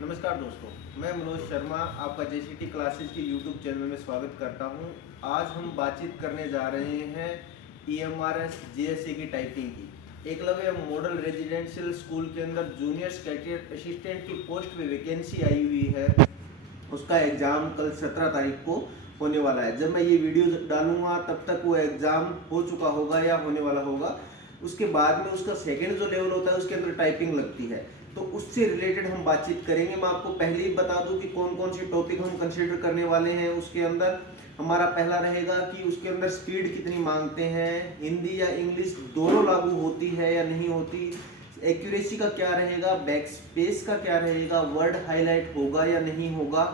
नमस्कार दोस्तों, मैं मनोज शर्मा आपका जेसीटी क्लासेस के यूट्यूब चैनल में स्वागत करता हूं। आज हम बातचीत करने जा रहे हैं ईएमआरएस जेएसए की टाइपिंग की। एकलव्य मॉडल रेजिडेंशियल स्कूल के अंदर जूनियर कैडेट असिस्टेंट की पोस्ट पे वैकेंसी आई हुई है। उसका एग्ज़ाम कल 17 तारीख को होने वाला है। जब मैं ये वीडियो डालूंगा तब तक वो एग्ज़ाम हो चुका होगा या होने वाला होगा। उसके बाद में उसका सेकेंड जो लेवल होता है उसके अंदर टाइपिंग लगती है, तो उससे रिलेटेड हम बातचीत करेंगे। मैं आपको पहले ही बता दूं कि कौन कौन से टॉपिक हम कंसिडर करने वाले हैं। उसके अंदर हमारा पहला रहेगा कि उसके अंदर स्पीड कितनी मांगते हैं, हिंदी या इंग्लिश दोनों लागू होती है या नहीं होती, एक्यूरेसी का क्या रहेगा, बैक स्पेस का क्या रहेगा, वर्ड हाईलाइट होगा या नहीं होगा,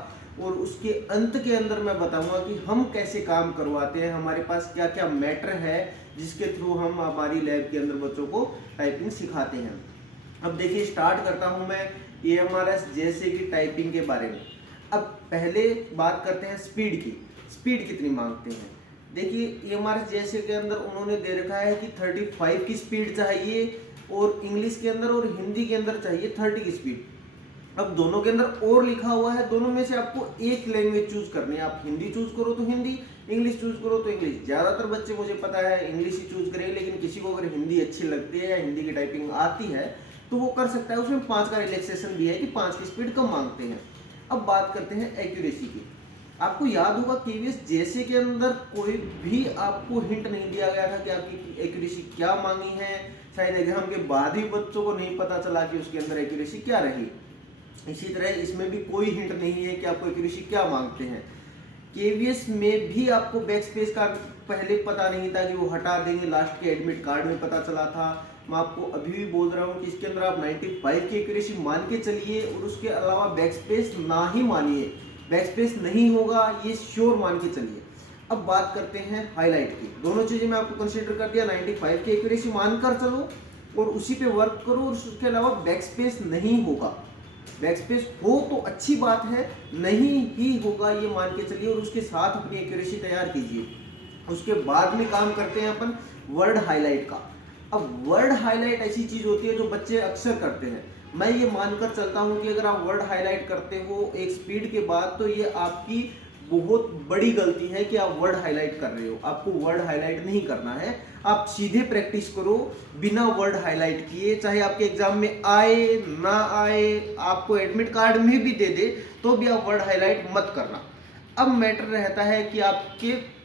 और उसके अंत के अंदर मैं बताऊंगा कि हम कैसे काम करवाते हैं, हमारे पास क्या क्या मैटर है जिसके थ्रू हम हमारी लैब के अंदर बच्चों को टाइपिंग सिखाते हैं। अब देखिए, स्टार्ट करता हूं मैं ईएमआरएस जेएसए की टाइपिंग के बारे में। अब पहले बात करते हैं स्पीड की। स्पीड कितनी मांगते हैं? देखिए, ईएमआरएस जेएसए के अंदर उन्होंने दे रखा है कि 35 की स्पीड चाहिए, और इंग्लिश के अंदर और हिंदी के अंदर चाहिए 30 की स्पीड। अब दोनों के अंदर और लिखा हुआ है, दोनों में से आपको एक लैंग्वेज चूज करनी है। आप हिंदी चूज करो तो हिंदी, इंग्लिश चूज करो तो इंग्लिश। ज़्यादातर बच्चे मुझे पता है इंग्लिश ही चूज करेंगे, लेकिन किसी को अगर हिंदी अच्छी लगती है या हिंदी की टाइपिंग आती है तो वो कर सकता है। उसमें 5 का रिलैक्सेशन भी है कि 5 की स्पीड कम मांगते हैं। अब बात करते हैं एक्यूरेसी की। आपको याद होगा केवीएस जेएसए के अंदर कोई भी आपको हिंट नहीं दिया गया था कि आपकी एक्यूरेसी क्या मांगी है। शायद एग्जाम के बाद ही बच्चों को नहीं पता चला कि उसके अंदर एक्यूरेसी क्या रही। इसी तरह इसमें भी कोई हिंट नहीं है कि आपको एक्यूरेसी क्या मांगते हैं। केवीएस में भी आपको बैक स्पेस का पहले पता नहीं था कि वो हटा देंगे, लास्ट के एडमिट कार्ड में पता चला था। मैं आपको अभी भी बोल रहा हूँ कि इसके अंदर आप 95 की एक्यूरेसी मान के चलिए, और उसके अलावा बैक स्पेस ना ही मानिए, बैक स्पेस नहीं होगा ये श्योर मान के चलिए। अब बात करते हैं हाईलाइट की। दोनों चीज़ें मैं आपको कंसीडर कर दिया, 95 की एक्यूरेसी मानकर चलो और उसी पे वर्क करो, और उसके अलावा बैक स्पेस नहीं होगा। बैक स्पेस हो तो अच्छी बात है, नहीं ही होगा ये मान के चलिए, और उसके साथ अपनी एक्यूरेसी तैयार कीजिए। उसके बाद में काम करते हैं अपन वर्ड हाईलाइट का। अब वर्ड हाईलाइट ऐसी चीज होती है जो बच्चे अक्सर करते हैं। मैं ये मानकर चलता हूं कि अगर आप वर्ड हाईलाइट करते हो एक स्पीड के बाद, तो ये आपकी बहुत बड़ी गलती है कि आप वर्ड हाईलाइट कर रहे हो। आपको वर्ड हाईलाइट नहीं करना है, आप सीधे प्रैक्टिस करो बिना वर्ड हाईलाइट किए। चाहे आपके एग्जाम में आए ना आए, आपको एडमिट कार्ड में भी दे दे तो भी आप वर्ड हाईलाइट मत करना। अब मैटर रहता है कि आपके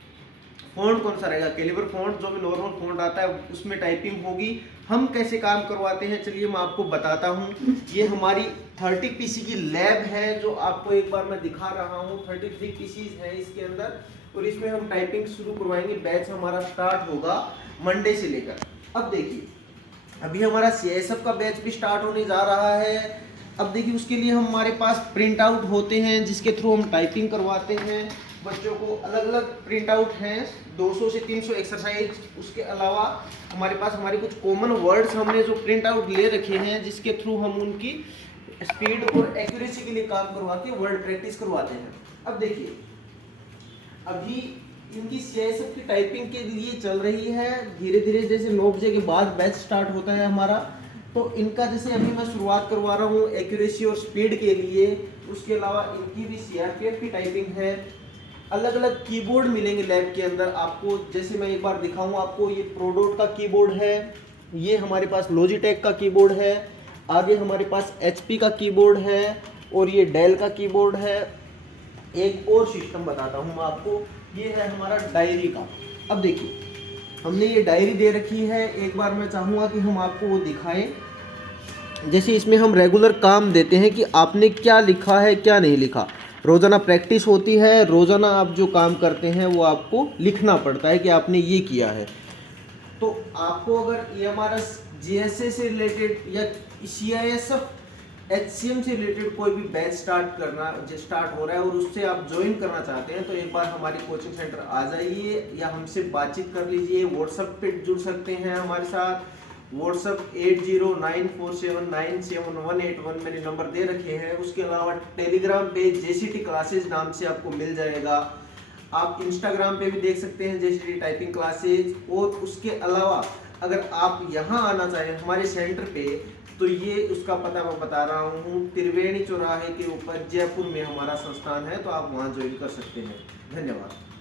फ़ॉन्ट कौन सा रहेगा। कैलिबर फ़ॉन्ट जो भी नॉर्मल फ़ॉन्ट आता है उसमें टाइपिंग होगी। हम कैसे काम करवाते हैं चलिए मैं आपको बताता हूं। ये हमारी 30 पीसी की लैब है जो आपको एक बार मैं दिखा रहा हूं। 33 पीसीज है इसके अंदर, और इसमें हम टाइपिंग शुरू करवाएंगे। बैच हमारा स्टार्ट होगा मंडे से लेकर। अब देखिए, अभी हमारा सीएसएफ का बैच भी स्टार्ट होने जा रहा है। अब देखिए, उसके लिए हमारे पास प्रिंट आउट होते हैं जिसके थ्रू हम टाइपिंग करवाते हैं बच्चों को। अलग अलग प्रिंट आउट हैं, 200 से 300 एक्सरसाइज। उसके अलावा हमारे पास हमारे कुछ कॉमन वर्ड्स हमने जो प्रिंट आउट ले रखे हैं जिसके थ्रू हम उनकी स्पीड और एक्यूरेसी के लिए काम करवा के वर्ड प्रैक्टिस करवाते हैं। अब देखिए, अभी इनकी सीएसएफ की टाइपिंग के लिए चल रही है। धीरे धीरे जैसे 9 बजे के बाद बैच स्टार्ट होता है हमारा, तो इनका जैसे अभी मैं शुरुआत करवा रहा हूँ एक्यूरेसी और स्पीड के लिए। उसके अलावा इनकी भी सीआरपीएफ की टाइपिंग है। अलग अलग कीबोर्ड मिलेंगे लैब के अंदर आपको। जैसे मैं एक बार दिखाऊं आपको, ये प्रोडोट का कीबोर्ड है, ये हमारे पास लॉजिटेक का कीबोर्ड है, आगे हमारे पास एचपी का कीबोर्ड है, और ये डेल का कीबोर्ड है। एक और सिस्टम बताता हूं मैं आपको, ये है हमारा डायरी का। अब देखिए, हमने ये डायरी दे रखी है। एक बार मैं चाहूँगा कि हम आपको वो दिखाएं। जैसे इसमें हम रेगुलर काम देते हैं कि आपने क्या लिखा है क्या नहीं लिखा। रोज़ाना प्रैक्टिस होती है, रोज़ाना आप जो काम करते हैं वो आपको लिखना पड़ता है कि आपने ये किया है। तो आपको अगर ईएमआरएस जेएसए से रिलेटेड या सीआईएसएफ एचसीएम से रिलेटेड कोई भी बैच स्टार्ट हो रहा है और उससे आप ज्वाइन करना चाहते हैं, तो एक बार हमारे कोचिंग सेंटर आ जाइए या हमसे बातचीत कर लीजिए। व्हाट्सएप पे जुड़ सकते हैं हमारे साथ। व्हाट्सएप 8094797181 मैंने नंबर दे रखे हैं। उसके अलावा टेलीग्राम पे जेसीटी क्लासेज नाम से आपको मिल जाएगा। आप इंस्टाग्राम पे भी देख सकते हैं जेसीटी टाइपिंग क्लासेज। और उसके अलावा अगर आप यहाँ आना चाहें हमारे सेंटर पे, तो ये उसका पता मैं बता रहा हूँ, त्रिवेणी चौराहे के ऊपर जयपुर में हमारा संस्थान है, तो आप वहाँ ज्वाइन कर सकते हैं। धन्यवाद।